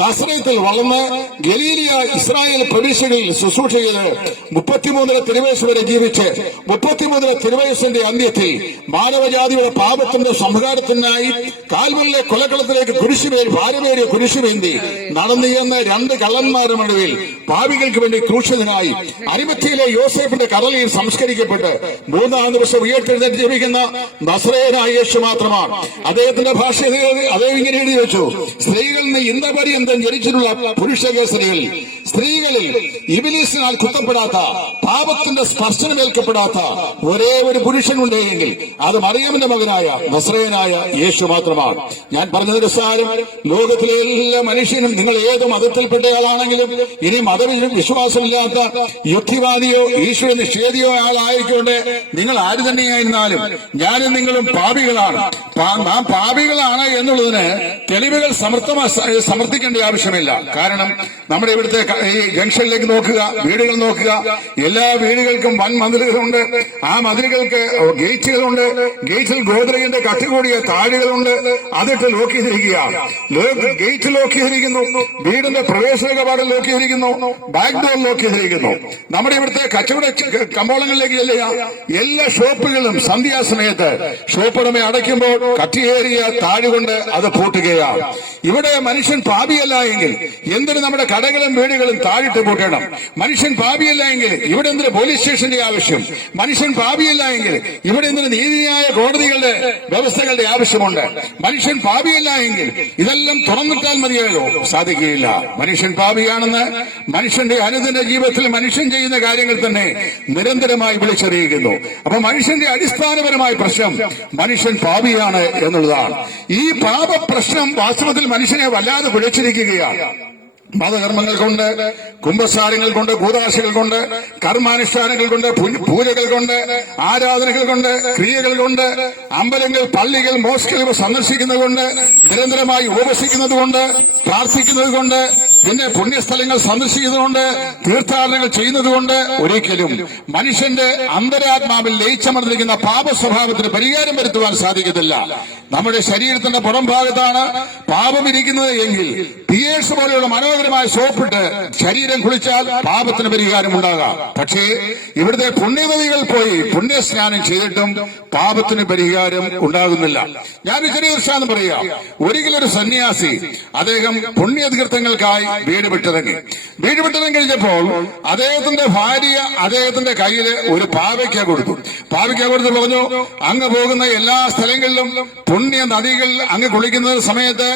നസറേത്തിൽ വളർന്ന് ഗലീലിയ ഇസ്രായേൽ പ്രവിശ്യകളിൽ ശുശ്രൂഷ ചെയ്ത് 33 തിരുവയസ് വരെ ജീവിച്ച് 33 തിരുവയസിന്റെ അന്ത്യത്തിൽ മാനവജാതിയുടെ പാപത്തിന്റെ സംഹാരത്തിനായി കാൽവരിലെ കൊലക്കളത്തിലേക്ക് ഭാരമേറിയ കുരിശുമേന്തി നടന്നുചെന്ന് 2 കള്ളന്മാരുടെ നടുവിൽ പാപികൾക്ക് വേണ്ടി ക്രൂശിതനായി അരിമത്തിയിലെ യോസേഫിന്റെ കടലിൽ സംസ്കരിക്കപ്പെട്ട് 3-ാം ദിവസം ഉയർത്തെഴുന്നേറ്റ് ജീവിക്കുന്ന നസറേയനായ യേശു മാത്രമാണ്. അദ്ദേഹത്തിന്റെ ഭാഷ അദ്ദേഹം ഇങ്ങനെ എഴുതി വെച്ചു, സ്ത്രീകളിൽ നിന്ന് ഇന്നപര്യന്തം ജനിച്ചിട്ടുള്ള പുരുഷകേസരികളിൽ സ്ത്രീകളിൽ ഇബ്ലീസിനാൽ കുത്തപ്പെടാത്ത പാപത്തിന്റെ സ്പർശനമേൽക്കപ്പെടാത്ത ഒരേ ഒരു പുരുഷനുണ്ടെങ്കിൽ അത് മറിയമിന്റെ മകനായ നസറേയനായ യേശു മാത്രമാണ്. ഞാൻ പറഞ്ഞതിന്റെ സാരം, ലോകത്തിലെ എല്ലാ മനുഷ്യനും നിങ്ങൾ ഏത് മതത്തിൽപ്പെട്ടയാളാണെങ്കിലും ഇനി മതവിശ്വാസമില്ലാത്ത യുക്തിവാദിയോ ഈശ്വര നിഷേധിയോ ആളായിക്കൊണ്ട് നിങ്ങൾ ആര് തന്നെയായിരുന്നാലും ഞാനും നിങ്ങളും പാപികളാണ്. നാം പാപികളാണ് എന്നുള്ളതിന് തെളിവുകൾ സമർത്ഥിക്കേണ്ട ആവശ്യമില്ല. കാരണം നമ്മുടെ ഇവിടുത്തെ ഈ ജംഗ്ഷനിലേക്ക് നോക്കുക, വീടുകൾ നോക്കുക, എല്ലാ വീടുകൾക്കും വൻ മതിലുകളുണ്ട്. ആ മതിലുകൾക്ക് ഗേറ്റുകളുണ്ട്. ഗേറ്റിൽ ഗോദ്രജിന്റെ കട്ടികൂടിയ താഴുകളുണ്ട്. അതിട്ട് ലോക്ക് ചെയ്തിരിക്കുക. ഗേറ്റ് ലോക്ക് ചെയ്തിരിക്കുന്നു. വീടിന്റെ പ്രവേശന കവാടം ലോക്ക് ചെയ്തിരിക്കുന്നു. ബാക്ക് ഡോർ ലോക്ക് ചെയ്തിരിക്കുന്നു. നമ്മുടെ ഇവിടുത്തെ കച്ചവട കമ്പോളങ്ങളിലേക്ക് ചെല്ലുക, എല്ലാ ഷോപ്പുകളും സന്ധ്യാസമയത്ത് ഷോപ്പുടമ അടയ്ക്കുമ്പോൾ കട്ടിയേറിയ താഴുകൊണ്ട് അത് പൂട്ടുകയാണ്. ഇവിടെ മനുഷ്യൻ പാപിയല്ല എങ്കിൽ എന്തിന് നമ്മുടെ കടകളും വീടുകളും താഴിട്ട് പൂട്ടണം? മനുഷ്യൻ പാപിയല്ല എങ്കിൽ ഇവിടെ എന്തിന് പോലീസ് സ്റ്റേഷന്റെ ആവശ്യം? മനുഷ്യൻ പാപിയല്ല എങ്കിൽ ഇവിടെ എന്തിന് നീതിന്യായ കോടതികളുടെ വ്യവസ്ഥകളുടെ ആവശ്യമുണ്ട്? മനുഷ്യൻ പാപിയല്ല എങ്കിൽ ഇതെല്ലാം തുറന്നിട്ടാൽ മതിയല്ലോ? സാധിക്കുകയില്ല. മനുഷ്യൻ പാപിയാണെന്ന് മനുഷ്യന്റെ അനുദിന ജീവിതത്തിൽ മനുഷ്യൻ ചെയ്യുന്ന കാര്യങ്ങൾ തന്നെ നിരന്തരമായി വിളിച്ചറിയിക്കുന്നു. അപ്പൊ മനുഷ്യന്റെ അടിസ്ഥാനപരമായ പ്രശ്നം മനുഷ്യൻ പാപിയാണ് എന്നുള്ളതാണ്. ഈ പാപ പ്രശ്നം വാസ്തവത്തിൽ മനുഷ്യനെ വല്ലാതെ കുഴച്ചിരിക്കുകയാണ്. മതകർമ്മങ്ങൾ കൊണ്ട്, കുംഭസാരങ്ങൾ കൊണ്ട്, കൂതാശകൾ കൊണ്ട്, കർമാനുഷ്ഠാനങ്ങൾ കൊണ്ട്, പൂജകൾ കൊണ്ട്, ആരാധനകൾ കൊണ്ട്, ക്രിയകൾ കൊണ്ട്, അമ്പലങ്ങൾ, പള്ളികൾ, മോസ്കുകൾ സന്ദർശിക്കുന്നത് കൊണ്ട്, നിരന്തരമായി ഉപവസിക്കുന്നത് കൊണ്ട്, പ്രാർത്ഥിക്കുന്നത് കൊണ്ട്, പിന്നെ പുണ്യസ്ഥലങ്ങൾ സന്ദർശിക്കുന്നതുകൊണ്ട്, തീർത്ഥാടനങ്ങൾ ചെയ്യുന്നത് കൊണ്ട് ഒരിക്കലും മനുഷ്യന്റെ അന്തരാത്മാവിൽ ലയിച്ചമർന്നിരിക്കുന്ന പാപ സ്വഭാവത്തിന് പരിഹാരം വരുത്തുവാൻ സാധിക്കത്തില്ല. നമ്മുടെ ശരീരത്തിന്റെ പുറം ഭാഗത്താണ് പാപം ഇരിക്കുന്നത് എങ്കിൽ പിയേഴ്സ് പോലെയുള്ള മനോഹരമായ സോപ്പിട്ട് ശരീരം കുളിച്ചാൽ പാപത്തിന് പരിഹാരം ഉണ്ടാകാം. പക്ഷേ ഇവിടുത്തെ പുണ്യനദികൾ പോയി പുണ്യസ്നാനം ചെയ്തിട്ടും പാപത്തിന് പരിഹാരം ഉണ്ടാകുന്നില്ല. ഞാനൊരു ചെറിയ ദൃഷ്ടാന്തം പറയാം. ഒരിക്കലൊരു സന്യാസി അദ്ദേഹം പുണ്യതീർത്ഥങ്ങൾക്കായി വീട് വിട്ടതും കഴിഞ്ഞപ്പോൾ അദ്ദേഹത്തിന്റെ ഭാര്യ അദ്ദേഹത്തിന്റെ കയ്യിൽ ഒരു പാവയ്ക്ക കൊടുത്തു പറഞ്ഞു, അങ്ങ് പോകുന്ന എല്ലാ സ്ഥലങ്ങളിലും പുണ്യ നദികൾ അങ്ങ് കുളിക്കുന്ന സമയത്ത്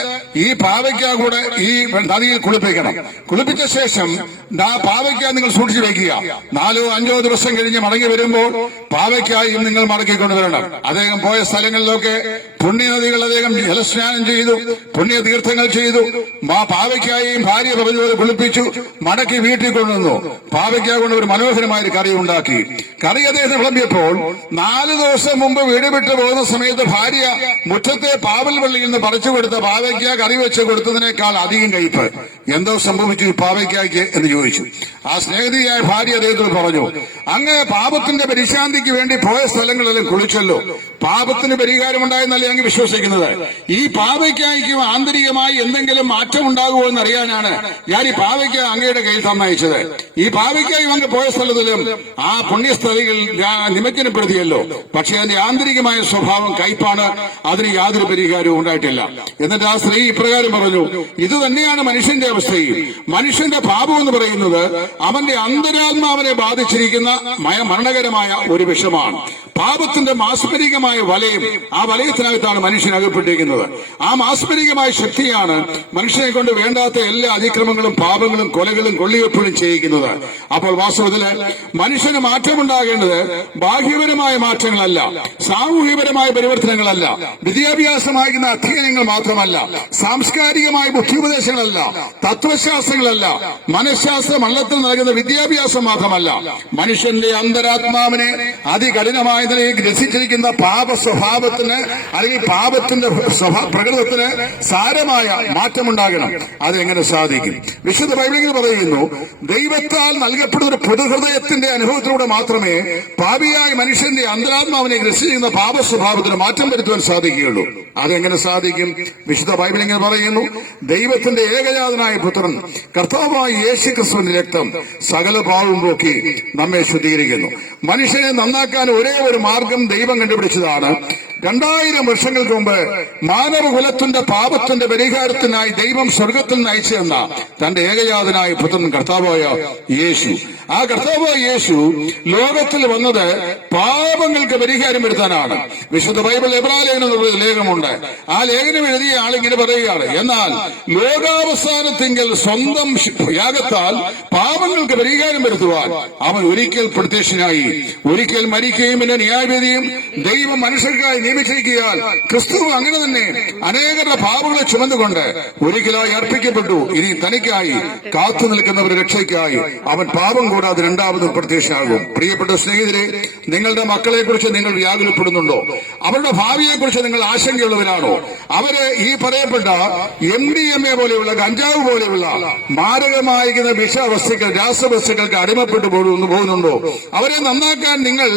ഈ പാവയ്ക്ക കൂടെ ഈ നദിയിൽ കുളിപ്പിച്ച ശേഷം ആ പാവയ്ക്ക നിങ്ങൾ സൂക്ഷിച്ചു വയ്ക്കുക. 4-5 ദിവസം കഴിഞ്ഞ് മടങ്ങി വരുമ്പോൾ പാവയ്ക്കായും നിങ്ങൾ മടക്കിക്കൊണ്ടുവരണം. അദ്ദേഹം പോയ സ്ഥലങ്ങളിലൊക്കെ പുണ്യനദികൾ അദ്ദേഹം ജലസ്നാനം ചെയ്തു, പുണ്യതീർത്ഥങ്ങൾ ചെയ്തു. പാവയ്ക്കായും ഭാര്യ പറഞ്ഞതുപോലെ കുളിപ്പിച്ചു, മടക്കി വീട്ടിൽ കൊണ്ടുവന്നു. പാവയ്ക്ക കൊണ്ട് ഒരു മനോഹരമായ ഒരു കറി ഉണ്ടാക്കി. കറി അദ്ദേഹം വിളമ്പിയപ്പോൾ 4 ദിവസം മുമ്പ് വീട് വിട്ടു പോകുന്ന സമയത്ത് ഭാര്യ മുറ്റത്തെ പാവൽ വെള്ളിയിൽ നിന്ന് പറിച്ചു കൊടുത്ത പാവയ്ക്ക കറി വെച്ച് കൊടുത്തതിനേക്കാൾ അധികം കയ്പ്. എന്തോ സംഭവിച്ചു ഈ പാവയ്ക്കയ്ക്ക് എന്ന് ചോദിച്ചു. ആ സ്നേഹിതയായ ഭാര്യ അദ്ദേഹത്തോട് പറഞ്ഞു, അങ്ങ് പാപത്തിന്റെ പരിശാന്തിക്ക് വേണ്ടി പോയ സ്ഥലങ്ങളിലും കുളിച്ചല്ലോ, പാപത്തിന് പരിഹാരമുണ്ടായെന്നല്ലേ അങ്ങ് വിശ്വസിക്കുന്നത്? ഈ പാവയ്ക്കായ്ക്ക് ആന്തരികമായി എന്തെങ്കിലും മാറ്റം ഉണ്ടാകുമോ എന്നറിയാനാണ് ഞാൻ ഈ പാവയ്ക്ക അങ്ങയുടെ കയ്യിൽ തന്നയച്ചത്. ഈ പാവയ്ക്കായി അങ്ങ് പോയ സ്ഥലത്തിലും ആ പുണ്യസ്ഥലികൾ നിമജ്ജനപ്പെടുത്തിയല്ലോ. പക്ഷെ അതിന്റെ ആന്തരികമായ സ്വഭാവം കയ്പാണ്, അതിന് യാതൊരു പരിഹാരവും ഉണ്ടായിട്ടില്ല. എന്നിട്ട് ആ സ്ത്രീ ഇപ്രകാരം പറഞ്ഞു, ഇത് തന്നെയാണ് മനുഷ്യന്റെ അവസ്ഥയും. മനുഷ്യന്റെ പാപം എന്ന് പറയുന്നത് അവന്റെ അന്തരാത്മാവിനെ ബാധിച്ചിരിക്കുന്ന മരണകരമായ ഒരു വിഷമാണ്. പാപത്തിന്റെ മാസ്മരികമായ വലയം, ആ വലയത്തിനകത്താണ് മനുഷ്യൻ അകപ്പെട്ടിരിക്കുന്നത്. ആ മാസ്മരികമായ ശക്തിയാണ് മനുഷ്യനെ കൊണ്ട് വേണ്ടാത്ത എല്ലാ അതിക്രമങ്ങളും പാപങ്ങളും കൊലകളും കൊള്ളിവെപ്പുകളും ചെയ്യിക്കുന്നത്. അപ്പോൾ വാസ്തവത്തില് മനുഷ്യന് മാറ്റമുണ്ടാകേണ്ടത് ബാഹ്യപരമായ മാറ്റങ്ങളല്ല, സാമൂഹികപരമായ പരിവർത്തനങ്ങളല്ല, വിദ്യാഭ്യാസമാകുന്ന അധ്യയനങ്ങൾ മാത്രമല്ല, സാംസ്കാരികമായ ബുദ്ധിയുപദേശങ്ങളല്ല, തത്വശാസ്ത്രങ്ങളല്ല, മനഃശാസ്ത്ര മണ്ഡലത്തിൽ നൽകുന്ന വിദ്യാഭ്യാസം മാത്രമല്ല, മനുഷ്യന്റെ അന്തരാത്മാവിനെ അതികഠിനമായ നിലയിൽ ഗ്രസിച്ചിരിക്കുന്ന പാപ സ്വഭാവത്തിന് അല്ലെങ്കിൽ പാപത്തിന്റെ പ്രകൃതത്തിന് സാരമായ മാറ്റമുണ്ടാകണം. അതെങ്ങനെ സാധിക്കും? വിശുദ്ധ ബൈബിളിൽ പറയുന്നു, ദൈവത്താൽ നൽകപ്പെടുന്ന ഒരു പൊതുഹൃദയത്തിന്റെ അനുഭവത്തിലൂടെ മാത്രമേ പാപിയായ മനുഷ്യന്റെ അന്തരാത്മാവിനെ ഗ്രസിച്ചിരിക്കുന്ന പാപ സ്വഭാവത്തിന് മാറ്റം വരുത്തുവാൻ സാധിക്കുകയുള്ളൂ. അതെങ്ങനെ സാധിക്കും? വിശുദ്ധ ബൈബിളിൽ ഇങ്ങനെ പറയുന്നു, ദൈവത്തിന്റെ ഏകജാതനായ പുത്രൻ കർത്താവായ യേശുക്രിസ്തുവിന്റെ രക്തം സകല പാപവും പോക്കി നമ്മെ ശുദ്ധീകരിക്കുന്നു. മനുഷ്യനെ നന്നാക്കാൻ ഒരേ ഒരു മാർഗം ദൈവം കണ്ടുപിടിച്ചതാണ്. 2000 വർഷങ്ങൾക്ക് മുമ്പ് മാനവകുലത്തിന്റെ പാപത്തിന്റെ പരിഹാരത്തിനായി ദൈവം സ്വർഗത്തിൽ നയിച്ചെന്ന തന്റെ ഏകജാതനായ പുത്രൻ കർത്താവായ യേശു. ആ കർത്താവായ യേശു ലോകത്തിൽ വന്നത് പാപങ്ങൾക്ക് പരിഹാരം വരുത്താനാണ്. വിശുദ്ധ ബൈബിൾ എബ്രായലേഖനം എന്നുള്ള ലേഖനമുണ്ട്. ആ ലേഖനം എഴുതിയ ആളിങ്ങനെ പറയുകയാണ്, എന്നാൽ ലോകാവസാനത്തിങ്കൽ സ്വന്തം യാഗത്താൽ പാപങ്ങൾക്ക് പരിഹാരം വരുത്തുവാൻ അവൻ ഒരിക്കൽ പ്രത്യക്ഷനായി. ഒരിക്കൽ മരിക്കുകയും പിന്നെ ന്യായവിധിയും ദൈവം മനുഷ്യർക്കായി നിയമിച്ചിരിക്കാൻ ക്രിസ്തു അങ്ങനെ തന്നെ അനേകരുടെ പാപങ്ങളെ ചുമന്നുകൊണ്ട് ഒരിക്കലായി അർപ്പിക്കപ്പെട്ടു. ഇനി തനിക്കായി കാത്തു നിൽക്കുന്നവരുടെ രക്ഷയ്ക്കായി അവൻ പാപം കൂടാതെ രണ്ടാമതും പ്രത്യക്ഷനാകും. പ്രിയപ്പെട്ട സ്നേഹിതരെ, നിങ്ങളുടെ മക്കളെ കുറിച്ച് നിങ്ങൾ വ്യാകുലപ്പെടുന്നുണ്ടോ? അവരുടെ ഭാവിയെ കുറിച്ച് നിങ്ങൾ ആശങ്കയുള്ളവരാണോ? അവര് ഈ പറയപ്പെട്ട MDMA പോലെയുള്ള കഞ്ചാവ് പോലെയുള്ള മാരകമായിരിക്കുന്ന വിഷവസ്തുക്കൾ, രാസവസ്തുക്കൾക്ക് അടിമപ്പെട്ടു പോകുന്നുണ്ടോ? അവരെ നന്നാക്കാൻ നിങ്ങൾ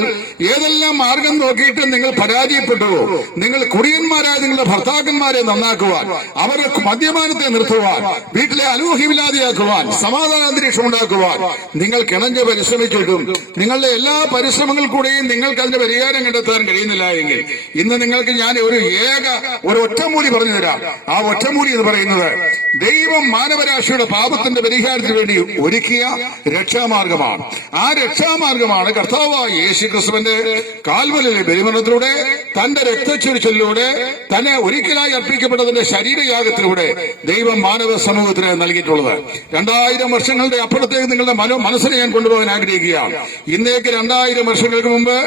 ഏതെല്ലാം മാർഗം നോക്കിയിട്ട് നിങ്ങൾ പരാജയപ്പെട്ടുവോ? നിങ്ങൾ കുടിയന്മാരായ നിങ്ങളുടെ ഭർത്താക്കന്മാരെ നന്നാക്കുവാൻ, അവരുടെ മദ്യപാനത്തെ നിർത്തുവാൻ, വീട്ടിലെ അലൂഹ്യമില്ലാതെയാക്കുവാൻ, സമാധാന അന്തരീക്ഷം ഉണ്ടാക്കുവാൻ നിങ്ങൾ കിണഞ്ഞ് പരിശ്രമിച്ചിട്ടും നിങ്ങളുടെ എല്ലാ പരിശ്രമങ്ങൾ കൂടെയും നിങ്ങൾക്ക് അതിന്റെ പരിഹാരം കണ്ടെത്താൻ കഴിയുന്നില്ല എങ്കിൽ ഇന്ന് നിങ്ങൾക്ക് ഞാൻ ഒരു ഒറ്റമൂലി പറഞ്ഞു തരാം. ആ ഒറ്റമൂലി എന്ന് പറയുന്നത് ദൈവം മാനവരാശിയുടെ പാപത്തിന്റെ പരിഹാരത്തിന് വേണ്ടി ഒരുക്കിയ രക്ഷാമാർഗമാണ്. ആ രക്ഷാമാർഗമാണ് കർത്താവായ യേശുക്രിസ്തുവിന്റെ കാൽവലിലെ ബലിമരണത്തിലൂടെ, തന്റെ രക്തച്ചൊരിച്ചിലൂടെ, തന്നെ ഒരിക്കലായി അർപ്പിക്കപ്പെട്ടതിന്റെ ശരീരയാഗത്തിലൂടെ ദൈവം മാനവ സമൂഹത്തിന് നൽകിയിട്ടുള്ളത്. 2000 വർഷങ്ങളുടെ അപ്പുറത്തേക്ക് നിങ്ങളുടെ മനസ്സിനെ ഞാൻ കൊണ്ടുപോകാൻ ആഗ്രഹിക്കുകയാണ്. ഇന്നേക്ക് 2000 വർഷങ്ങൾക്ക് മുമ്പ്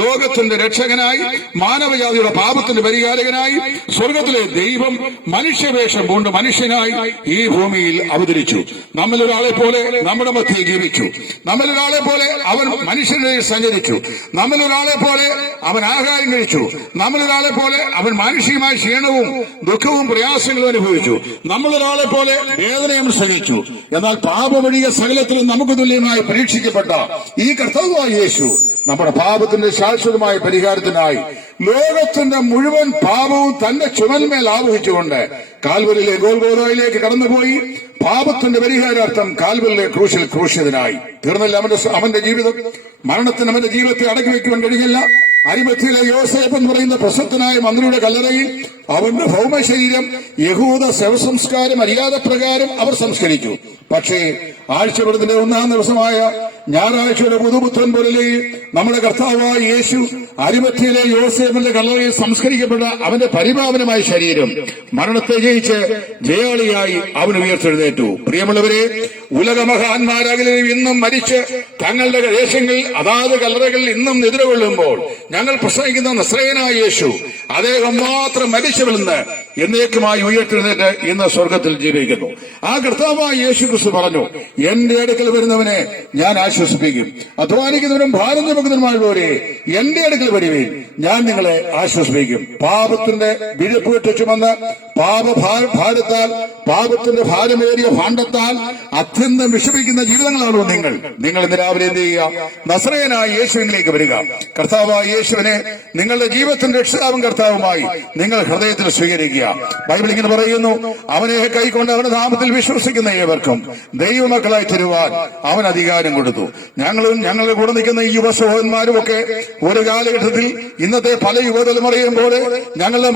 ലോകത്തിന്റെ രക്ഷകനായി, മാനവജാതിയുടെ പാപത്തിന്റെ പരിഹാരകനായി സ്വർഗത്തിലെ ദൈവം മനുഷ്യവേഷം കൊണ്ട് മനുഷ്യനായി ഈ ഭൂമിയിൽ അവതരിച്ചു. നമ്മളിലൊരാളെ പോലെ നമ്മുടെ മധ്യേ ജീവിച്ചു. നമ്മളിലൊരാളെ പോലെ അവൻ മനുഷ്യനെ സഞ്ചരിച്ചു. നമ്മളിലൊരാളെ പോലെ അവൻ ആഹാരം കഴിച്ചു. നമ്മളൊരാളെ പോലെ അവൻ മാനുഷികമായ ക്ഷീണവും ദുഃഖവും പ്രയാസങ്ങളും അനുഭവിച്ചു. നമ്മളൊരാളെ പോലെ വേദനയും സഹിച്ചു. എന്നാൽ പാപമൊഴിയ സകലത്തിലും നമുക്ക് തുല്യമായി പരീക്ഷിക്കപ്പെട്ട ഈ കർത്താവായ യേശു നമ്മുടെ പാപത്തിന്റെ ശാശ്വതമായ പരിഹാരത്തിനായി ലോകത്തിന്റെ മുഴുവൻ പാപവും തന്റെ ചുമന്മേൽ ആവഹിച്ചുകൊണ്ട് കാൽവരിയിലെ ഗോൽഗോഥയിലേക്ക് കടന്നുപോയി പാപത്തിന്റെ പരിഹാരാർത്ഥം കാൽവരിലെ ക്രൂശിൽ ക്രൂശിതനായി തീർന്നില്ല. അവന്റെ ജീവിതം, മരണത്തിന് അവന്റെ ജീവിതത്തെ അടക്കി വയ്ക്കുവാൻ കഴിയില്ല. അരിമത്തിയിലെ യോസേഫ് എന്ന് പറയുന്ന പ്രശസ്തനായ മന്ത്രിയുടെ കല്ലറയിൽ അവന്റെ ഭൗമ ശരീരം യഹൂദ ശവസംസ്കാര മര്യാദ പ്രകാരം അവർ സംസ്കരിച്ചു. പക്ഷേ ആഴ്ചവെടുത്തിന്റെ 1-ാം ദിവസമായ ഞായറാഴ്ചയുടെ പുതുപുത്രൻ പോലെ നമ്മുടെ കർത്താവായ യേശു അരിമത്തിയിലെ യോസേഫിന്റെ കല്ലറയിൽ സംസ്കരിക്കപ്പെട്ട അവന്റെ പരിപാവനമായ ശരീരം മരണത്തെ ജയിച്ച് ജയാളിയായി അവൻ ഉയർത്തെഴുന്നേറ്റു. പ്രിയമുള്ളവരെ, ഉലകമഹാന്മാരകലും ഇന്നും മരിച്ച് തങ്ങളുടെ ദേശങ്ങളിൽ അതാത് കല്ലറകളിൽ ഇന്നും നിദ്രകൊള്ളുമ്പോൾ ഞങ്ങൾ പ്രസംഗിക്കുന്ന നസ്രയനായ യേശു അദ്ദേഹം മാത്രം മരിച്ചവരിൽ നിന്ന് എന്നേക്കുമായി ഉയർത്തെഴുന്നേറ്റ് ഇന്ന് സ്വർഗത്തിൽ ജീവിക്കുന്നു. ആ കർത്താവായ യേശു ക്രിസ്തു പറഞ്ഞു, എന്റെ അടുക്കൽ വരുന്നവനെ ഞാൻ ആശ്വസിപ്പിക്കും. അധ്വാനിക്കുന്നവരും ഭാരം ചുമക്കുന്നവരുമായുള്ളവരെ എന്റെ അടുക്കൽ വരുവീൻ, ഞാൻ നിങ്ങളെ ആശ്വസിപ്പിക്കും. പാപത്തിന്റെ വിഴുപ്പുകെട്ട് ചുമന്ന് പാപഭാരത്താൽ പാപത്തിന്റെ ഭാരമേറിയ ഭാണ്ഡത്താൽ അത്യന്തം വിഷമിക്കുന്ന ജീവിതങ്ങളാണോ നിങ്ങൾ ഇന്ന് രാവിലെ എന്ത് ചെയ്യുക? നസറേയനായ യേശുവിലേക്ക് വരിക. കർത്താവായ യേശുവിനെ നിങ്ങളുടെ ജീവിതത്തിന്റെ രക്ഷിതാവും കർത്താവുമായി നിങ്ങൾ ഹൃദയത്തിൽ സ്വീകരിക്കുക. ബൈബിൾ ഇങ്ങനെ പറയുന്നു, അവനെ കൈക്കൊണ്ട് അവന്റെ നാമത്തിൽ വിശ്വസിക്കുന്ന ഏവർക്കും ദൈവമക്കളായി തരുവാൻ അവൻ അധികാരം കൊടുത്തു. ഞങ്ങളുടെ കൂടെ നിൽക്കുന്ന ഈ യുവ സഹോദരന്മാരും ഒക്കെ ഒരു കാലഘട്ടത്തിൽ ഇന്നത്തെ പല യുവതലമുറയും പോലെ ഞങ്ങളുടെ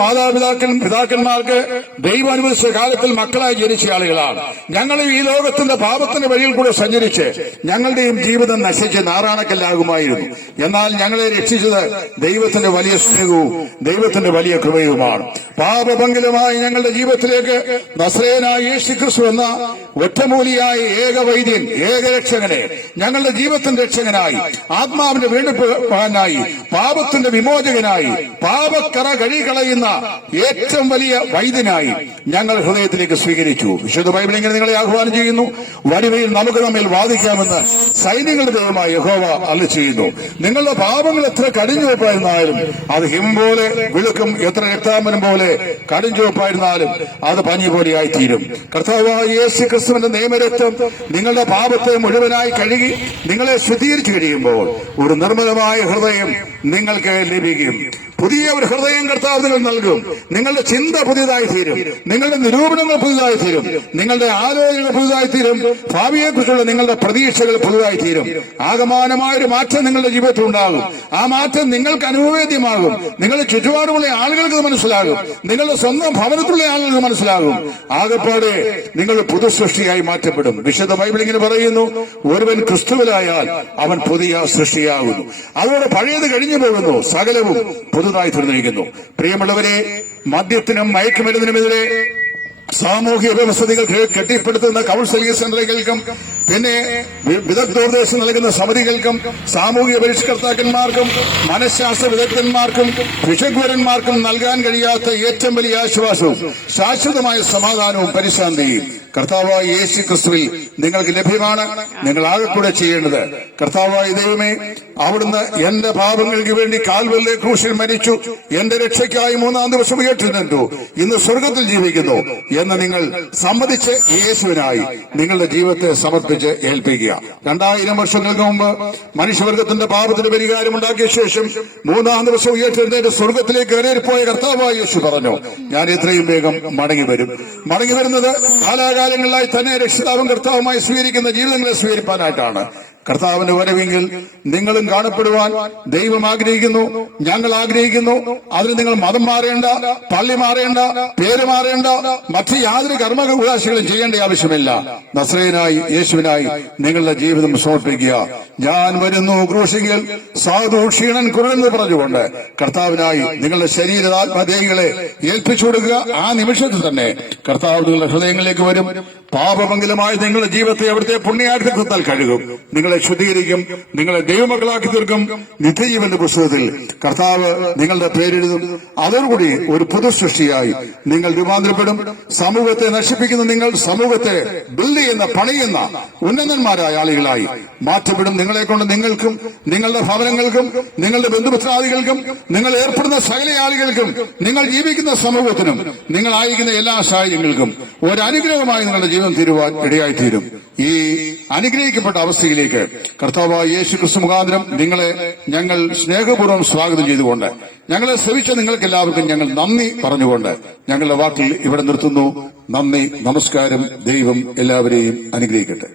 പിതാക്കന്മാർക്ക് ദൈവം അനുവദിച്ച കാലത്തിൽ മക്കളായി ജനിച്ച ആളുകളാണ്. ഞങ്ങളും ഈ ലോകത്തിന്റെ പാപത്തിന്റെ വഴിയിൽ കൂടെ സഞ്ചരിച്ച് ഞങ്ങളുടെയും ജീവിതം നശിച്ച് നാറാണക്കല്ലാകുമായിരുന്നു. എന്നാൽ ഞങ്ങളെ രക്ഷിച്ചത് ദൈവത്തിന്റെ വലിയ സ്നേഹവും ദൈവത്തിന്റെ വലിയ കൃപയുമാണ്. പാപഭംഗിതമായ ഞങ്ങളുടെ ജീവിതത്തിലേക്ക് നസറേയനായ യേശുക്രിസ്തു എന്ന ഒറ്റമൂലിയായ ഏകവൈദ്യൻ, ഏകരക്ഷകനെ, ഞങ്ങളുടെ ജീവിതത്തിന്റെ രക്ഷകനായി, ആത്മാവിന്റെ വീണ്ടെടുപ്പുകാരനായി, പാപത്തിന്റെ വിമോചകനായി, പാപക്കറ കഴുകിക്കളയുന്ന ഏറ്റവും വലിയ വൈദ്യനായി ഞങ്ങൾ ഹൃദയത്തിലേക്ക് സ്വീകരിച്ചു. വിശുദ്ധ ബൈബിൾ ഇങ്ങനെ നിങ്ങളെ ആഹ്വാനം ചെയ്യുന്നു, വരുവയിൽ നമുക്ക് തമ്മിൽ വാദിക്കാമെന്ന് സൈന്യങ്ങളുടെ ദൈവമായ യഹോവ അരുളിച്ചെയ്യുന്നു. നിങ്ങളുടെ പാപങ്ങൾ എത്ര കടിഞ്ഞുവെപ്പായിരുന്നാലും അത് ഹിമം പോലെ വെളുക്കും, എത്ര രക്താംബരം പോലെ കടിഞ്ഞുവെപ്പായിരുന്നാലും അത് പനി പോലെയായിത്തീരും. കർത്താവായ യേശു ക്രിസ്തുവിന്റെ നിയമരക്തം നിങ്ങളുടെ പാപത്തെ മുഴുവനായി കഴുകി നിങ്ങളെ ശുദ്ധീകരിച്ചു കഴിയുമ്പോൾ ഒരു നിർമ്മലമായ ഹൃദയം നിങ്ങൾക്ക് ലഭിക്കും. പുതിയ ഒരു ഹൃദയം കർത്താവ് നിങ്ങൾ നൽകും. നിങ്ങളുടെ ചിന്ത പുതിയതായി തീരും, നിങ്ങളുടെ നിരൂപണങ്ങൾ പുതിയതായി തീരും, നിങ്ങളുടെ ആലോചനകൾ പുതിയതായി തീരും, ഭാവിയെക്കുറിച്ചുള്ള നിങ്ങളുടെ പ്രതീക്ഷകൾ പുതുതായി തീരും. ആകമാനമായൊരു മാറ്റം നിങ്ങളുടെ ജീവിതത്തിൽ ഉണ്ടാകും. ആ മാറ്റം നിങ്ങൾക്ക് അനുഭവേദ്യമാകും. നിങ്ങളുടെ ചുറ്റുപാടുമുള്ള ആളുകൾക്ക് മനസ്സിലാകും, നിങ്ങളുടെ സ്വന്തം ഭവനത്തിലുള്ള ആളുകൾക്ക് മനസ്സിലാകും. ആകപ്പാടെ നിങ്ങൾ പുതുസൃഷ്ടിയായി മാറ്റപ്പെടും. വിശുദ്ധ ബൈബിൾ ഇങ്ങനെ പറയുന്നു, ഒരുവൻ ക്രിസ്തുവിലായാൽ അവൻ പുതിയ സൃഷ്ടിയാകുന്നു. അതോടെ പഴയത് കഴിഞ്ഞു പോകുന്നു, സകലവും പുതുതായി തീർന്നിരിക്കുന്നു. പ്രിയമുള്ളവരെ, മദ്യത്തിനും മയക്കുമരുന്നിനുമെതിരെ സാമൂഹിക വ്യവസ്ഥകൾ കെട്ടിപ്പടുത്തുന്ന കൌൺസിലിംഗ് സെന്ററുകൾക്കും പിന്നെ വിദഗ്ധോപദേശം നൽകുന്ന സമിതികൾക്കും സാമൂഹിക പരിഷ്കർത്താക്കന്മാർക്കും മനഃശാസ്ത്ര വിദഗ്ധന്മാർക്കും വിഷഗ്വരന്മാർക്കും നൽകാൻ കഴിയാത്ത ഏറ്റവും വലിയ ആശ്വാസവും ശാശ്വതമായ സമാധാനവും പരിശാന്തിയും കർത്താവായ യേശു ക്രിസ്തുവിൽ നിങ്ങൾക്ക് ലഭ്യമാണ്. നിങ്ങൾ ആകെക്കൂടെ ചെയ്യേണ്ടത്, കർത്താവായ ദൈവമേ, അവിടുന്ന് എന്റെ പാപങ്ങൾക്ക് വേണ്ടി കാൽവല്ലെ ക്രൂശിൽ മരിച്ചു, എന്റെ രക്ഷയ്ക്കായി 3-ാം ദിവസം ഉയർത്തുന്നു, ഇന്ന് സ്വർഗത്തിൽ ജീവിക്കുന്നു എന്ന് നിങ്ങൾ സമ്മതിച്ച് യേശുവിനായി നിങ്ങളുടെ ജീവിതത്തെ സമർപ്പിച്ച് ഏൽപ്പിക്കുക. 2000 വർഷങ്ങൾക്ക് മുമ്പ് മനുഷ്യവർഗത്തിന്റെ പാപത്തിന് പരിഹാരം ഉണ്ടാക്കിയ ശേഷം 3-ാം ദിവസം ഉയർത്തുന്നതിന്റെ സ്വർഗത്തിലേക്ക് കയറിപ്പോയ കർത്താവായ യേശു പറഞ്ഞു, ഞാൻ എത്രയും വേഗം മടങ്ങി വരും. മടങ്ങി വരുന്നത് കാലാകാലങ്ങളിലായി തന്നെ രക്ഷിതാവും കർത്താവുമായി സ്വീകരിക്കുന്ന ജീവിതങ്ങളെ സ്വീകരിപ്പാനായിട്ടാണ്. കർത്താവിന്റെ വരവെങ്കിൽ നിങ്ങളും കാണപ്പെടുവാൻ ദൈവം ആഗ്രഹിക്കുന്നു, ഞങ്ങൾ ആഗ്രഹിക്കുന്നു. അതിന് നിങ്ങൾ മതം മാറേണ്ട, പള്ളി മാറേണ്ട, പേര് മാറേണ്ട, മറ്റ് യാതൊരു കർമ്മകൂടാശികളും ചെയ്യേണ്ട ആവശ്യമില്ല. നസറേയനായി യേശുവിനായി നിങ്ങളുടെ ജീവിതം സമർപ്പിക്കുക. ഞാൻ വരുന്നു ക്രൂശിക്കൽ സാധു ക്ഷീണൻ കുറുവെന്ന് പറഞ്ഞുകൊണ്ട് കർത്താവിനായി നിങ്ങളുടെ ശരീരാത്മദേഹികളെ ഏൽപ്പിച്ചു കൊടുക്കുക. ആ നിമിഷത്തിൽ തന്നെ കർത്താവ് നിങ്ങളുടെ ഹൃദയങ്ങളിലേക്ക് വരും. പാപമംഗലമായ നിങ്ങളുടെ ജീവിതത്തെ അവിടുത്തെ പുണ്യാർത്ഥത്താൽ കഴുകും, നിങ്ങളെ ശുദ്ധീകരിക്കും, നിങ്ങളെ ദൈവമക്കളാക്കി തീർക്കും. നിത്യജീവന്റെ പുസ്തകത്തിൽ കർത്താവ് നിങ്ങളുടെ പേരെഴുതും. അതോടുകൂടി ഒരു പുതുസൃഷ്ടിയായി നിങ്ങൾ രൂപാന്തരപ്പെടും. സമൂഹത്തെ നശിപ്പിക്കുന്ന നിങ്ങൾ സമൂഹത്തെ ബിൽഡ് ചെയ്യുന്ന, പണിയുന്ന ഉന്നതന്മാരായ ആളുകളായി മാറ്റപ്പെടും. നിങ്ങളെ കൊണ്ട് നിങ്ങൾക്കും നിങ്ങളുടെ ഭവനങ്ങൾക്കും നിങ്ങളുടെ ബന്ധുമിത്രാദികൾക്കും നിങ്ങൾ ഏർപ്പെടുന്ന സകല ആളുകൾക്കും നിങ്ങൾ ജീവിക്കുന്ന സമൂഹത്തിനും നിങ്ങളായിരിക്കുന്ന എല്ലാ സാഹചര്യങ്ങൾക്കും ഒരു അനുഗ്രഹമായി നിങ്ങളുടെ ജീവിതം തീരുവാൻ ഇടയായിത്തീരും. ഈ അനുഗ്രഹിക്കപ്പെട്ട അവസ്ഥയിലേക്ക് കർത്താവായ യേശു ക്രിസ്തു മുഖാന്തരം നിങ്ങളെ ഞങ്ങൾ സ്നേഹപൂർവ്വം സ്വാഗതം ചെയ്തുകൊണ്ട് ഞങ്ങളെ ശ്രവിച്ച നിങ്ങൾക്ക് എല്ലാവർക്കും ഞങ്ങൾ നന്ദി പറഞ്ഞുകൊണ്ട് ഞങ്ങളുടെ വാക്കിൽ ഇവിടെ നിർത്തുന്നു. നന്ദി, നമസ്കാരം. ദൈവം എല്ലാവരെയും അനുഗ്രഹിക്കട്ടെ.